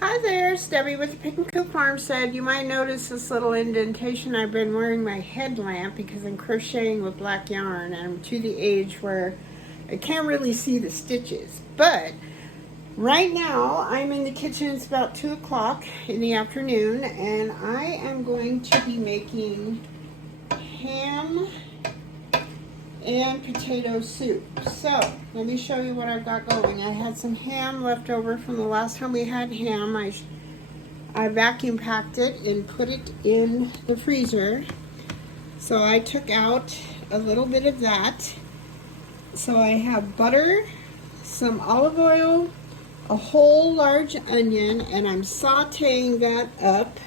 Hi there, it's Debbie with the Pickin Coop Farmstead. You might notice this little indentation. I've been wearing my headlamp because I'm crocheting with black yarn and I'm to the age where I can't really see the stitches. But right now I'm in the kitchen. It's about 2 o'clock in the afternoon and I am going to be making ham and potato soup. So let me show you what I've got going. I had some ham left over from the last time we had ham. I vacuum packed it and put it in the freezer. So I took out a little bit of that. So I have butter, some olive oil, a whole large onion, and I'm sauteing that up.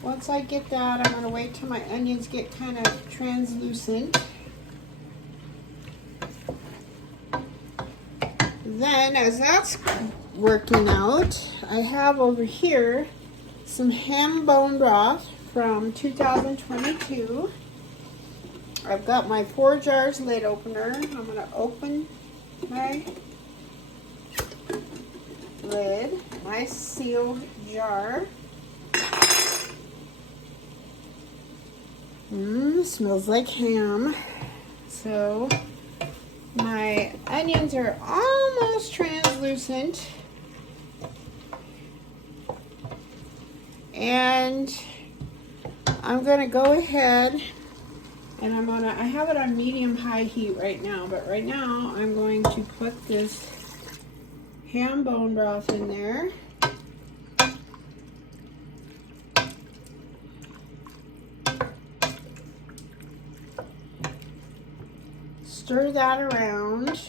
Once I get that, I'm going to wait till my onions get kind of translucent. Then, as that's working out, I have over here some ham bone broth from 2022. I've got my 4 jars lid opener. I'm going to open my lid, my sealed jar. Smells like ham. So my onions are almost translucent. And I'm going to go ahead and I have it on medium-high heat right now, but right now I'm going to put this ham bone broth in there. Stir that around.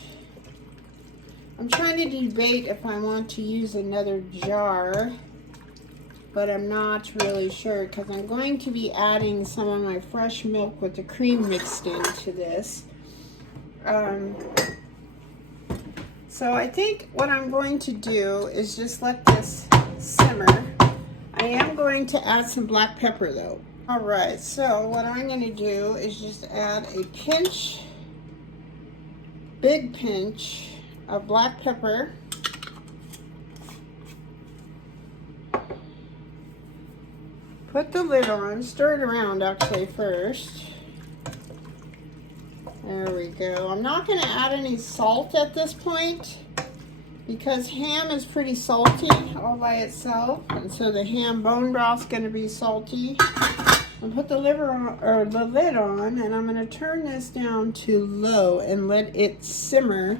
I'm trying to debate if I want to use another jar, but I'm not really sure because I'm going to be adding some of my fresh milk with the cream mixed into this. So I think what I'm going to do is just let this simmer. I am going to add some black pepper though. Alright, so what I'm going to do is just add a big pinch of black pepper. Put the lid on, stir it around actually first. There we go. I'm not going to add any salt at this point because ham is pretty salty all by itself, and so the ham bone broth's going to be salty. I'll put the lid on, and I'm going to turn this down to low and let it simmer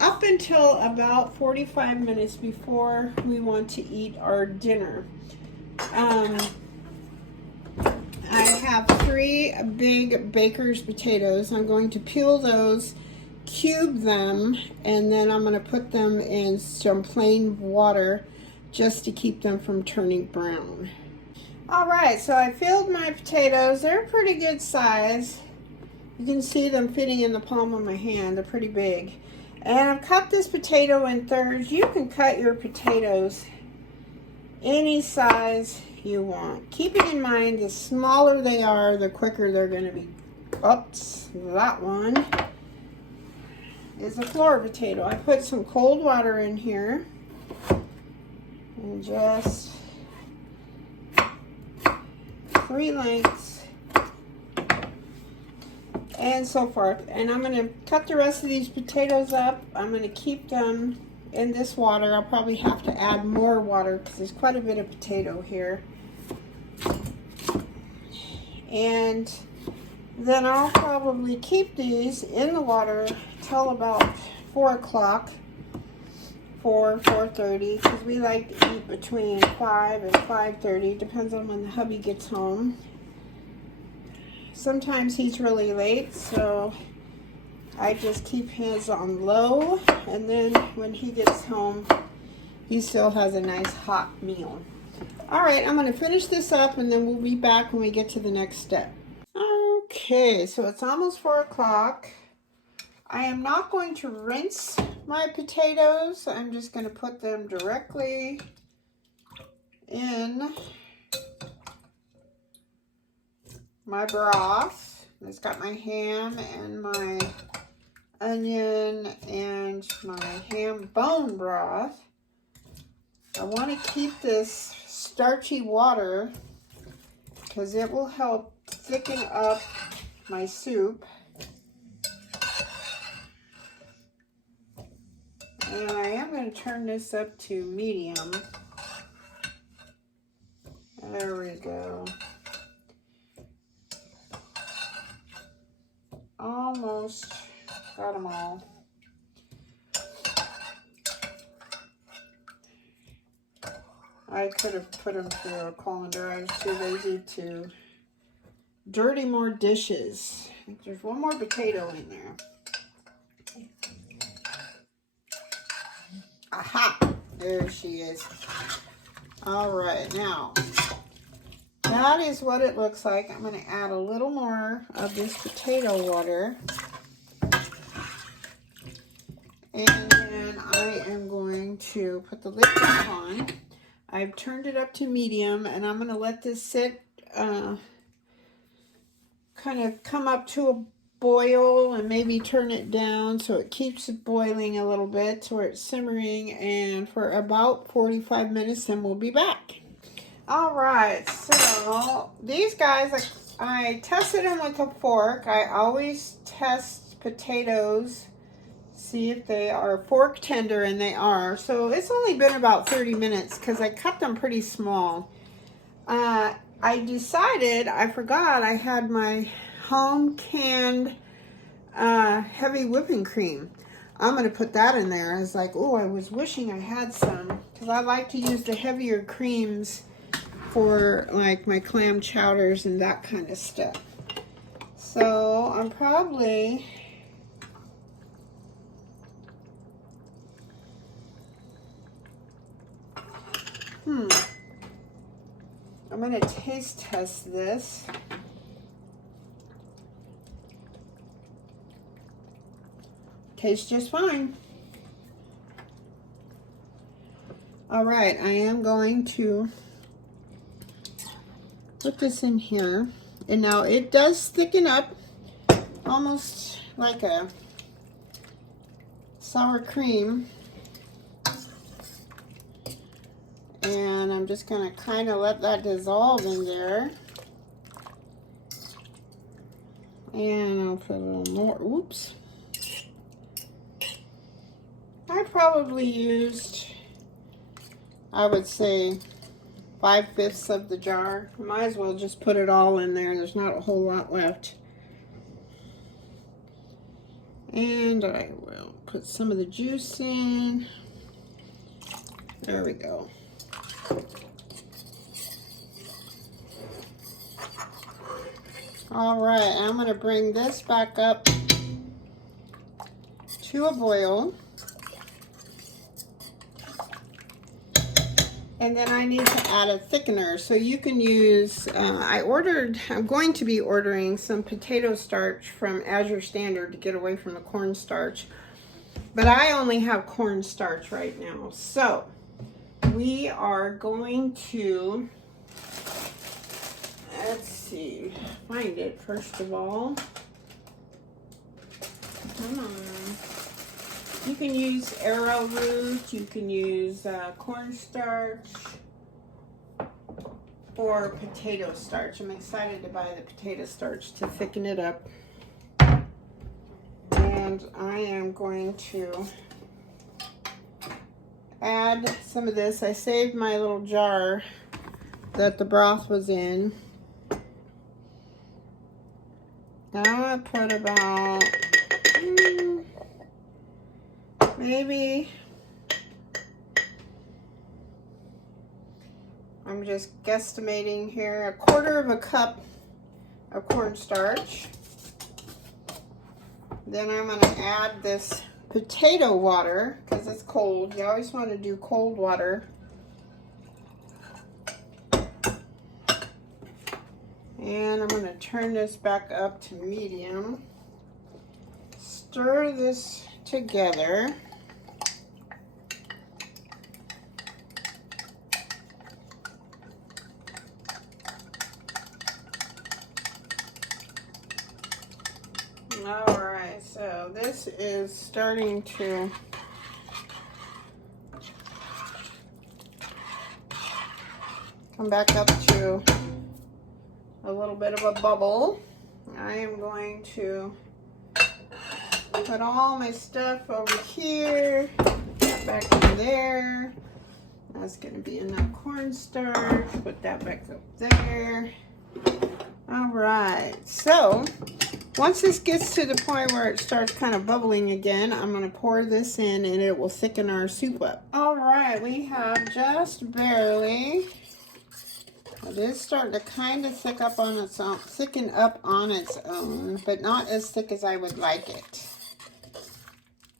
up until about 45 minutes before we want to eat our dinner. I have 3 big baker's potatoes. I'm going to peel those, cube them, and then I'm going to put them in some plain water just to keep them from turning brown. Alright, so I peeled my potatoes. They're a pretty good size. You can see them fitting in the palm of my hand. They're pretty big. And I've cut this potato in thirds. You can cut your potatoes any size you want. Keeping in mind, the smaller they are, the quicker they're going to be. Oops, that one is a floor potato. I put some cold water in here and just 3 lengths and so forth. And I'm going to cut the rest of these potatoes up. I'm going to keep them in this water. I'll probably have to add more water because there's quite a bit of potato here. And then I'll probably keep these in the water till about 4 o'clock, 4:30, because we like to eat between 5 and 5:30. Depends on when the hubby gets home. Sometimes he's really late, so I just keep his on low, and then when he gets home, he still has a nice hot meal. Alright, I'm going to finish this up, and then we'll be back when we get to the next step. Okay, so it's almost 4 o'clock. I am not going to rinse my potatoes. I'm just going to put them directly in my broth. It's got my ham and my onion and my ham bone broth. I want to keep this starchy water because it will help thicken up my soup. And I am going to turn this up to medium. There we go. Almost got them all. I could have put them through a colander. I was too lazy to dirty more dishes. I think there's one more potato in there. Aha! There she is. All right, now that is what it looks like. I'm going to add a little more of this potato water. And then I am going to put the lid back on. I've turned it up to medium, and I'm going to let this sit, kind of come up to a boil, and maybe turn it down so it keeps it boiling a little bit where it's simmering, and for about 45 minutes, then we'll be back. All right, so these guys, I tested them with a fork. I always test potatoes, see if they are fork tender, and they are. So it's only been about 30 minutes because I cut them pretty small. I decided, I forgot I had my home canned heavy whipping cream. I'm going to put that in there. I was like, oh, I was wishing I had some because I like to use the heavier creams for like my clam chowders and that kind of stuff. So I'm probably I'm going to taste test this. Tastes just fine. All right, I am going to put this in here. And now it does thicken up almost like a sour cream. And I'm just going to kind of let that dissolve in there. And I'll put a little more. Oops. I probably used, I would say, 5/5 of the jar. Might as well just put it all in there. There's not a whole lot left. And I will put some of the juice in. There we go. All right, I'm going to bring this back up to a boil. And then I need to add a thickener. So you can use, I'm going to be ordering some potato starch from Azure Standard to get away from the cornstarch. But I only have cornstarch right now. So we are going to, let's see, find it first of all. Come on. You can use arrowroot, you can use cornstarch, or potato starch. I'm excited to buy the potato starch to thicken it up. And I am going to add some of this. I saved my little jar that the broth was in. Now I put about maybe, I'm just guesstimating here, 1/4 cup of cornstarch. Then I'm going to add this potato water because it's cold. You always want to do cold water. And I'm going to turn this back up to medium. Stir this together. All right, so this is starting to come back up to a little bit of a bubble. I am going to put all my stuff over here, back in there. That's going to be enough cornstarch. Put that back up there. All right, so once this gets to the point where it starts kind of bubbling again, I'm going to pour this in and it will thicken our soup up. All right, we have just barely. It is starting to kind of thicken up on its own, but not as thick as I would like it.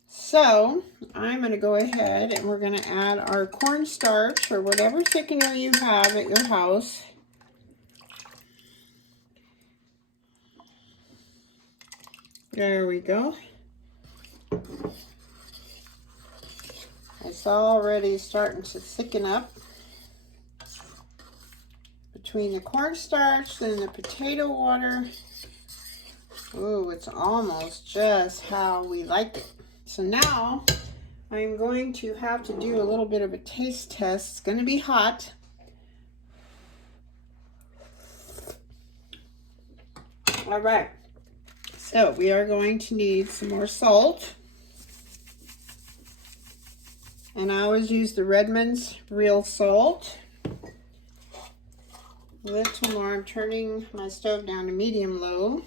So I'm going to go ahead and we're going to add our cornstarch or whatever thickener you have at your house. There we go. It's already starting to thicken up between the cornstarch and the potato water. Ooh, it's almost just how we like it. So now I'm going to have to do a little bit of a taste test. It's going to be hot. All right. So we are going to need some more salt. And I always use the Redmond's real salt. A little more. I'm turning my stove down to medium-low.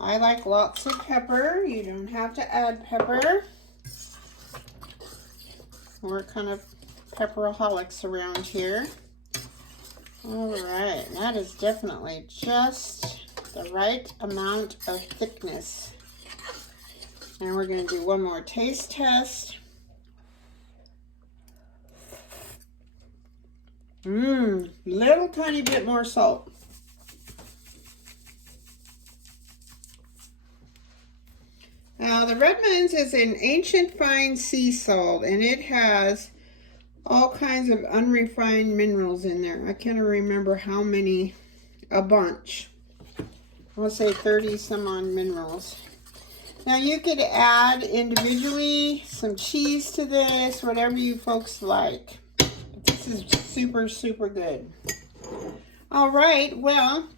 I like lots of pepper. You don't have to add pepper. We're kind of pepperaholics around here. All right, that is definitely just the right amount of thickness. And we're going to do one more taste test. Little tiny bit more salt. Now the Redmond's is an ancient fine sea salt, and it has all kinds of unrefined minerals in there. I can't remember how many, a bunch. I'll say 30 some odd minerals. Now you could add individually some cheese to this, whatever you folks like. This is super, super good. All right, well,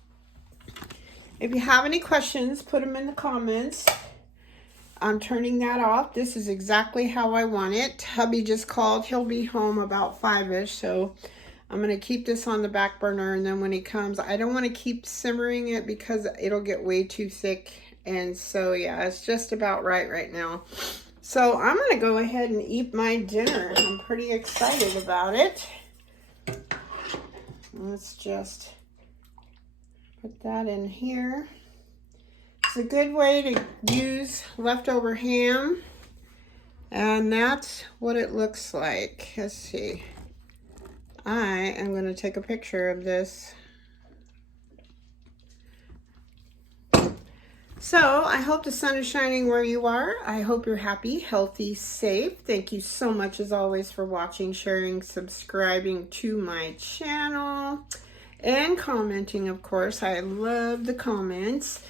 if you have any questions, put them in the comments. I'm turning that off. This is exactly how I want it. Hubby just called. He'll be home about 5-ish, so I'm going to keep this on the back burner, and then when he comes, I don't want to keep simmering it because it'll get way too thick. And so, yeah, it's just about right now. So I'm going to go ahead and eat my dinner. I'm pretty excited about it. Let's just put that in here. It's a good way to use leftover ham. And that's what it looks like. Let's see. I am going to take a picture of this. So I hope the sun is shining where you are. I hope you're happy, healthy, safe. Thank you so much as always for watching, sharing, subscribing to my channel, and commenting, of course. I love the comments.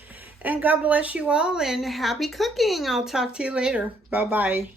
And God bless you all and happy cooking. I'll talk to you later. Bye-bye.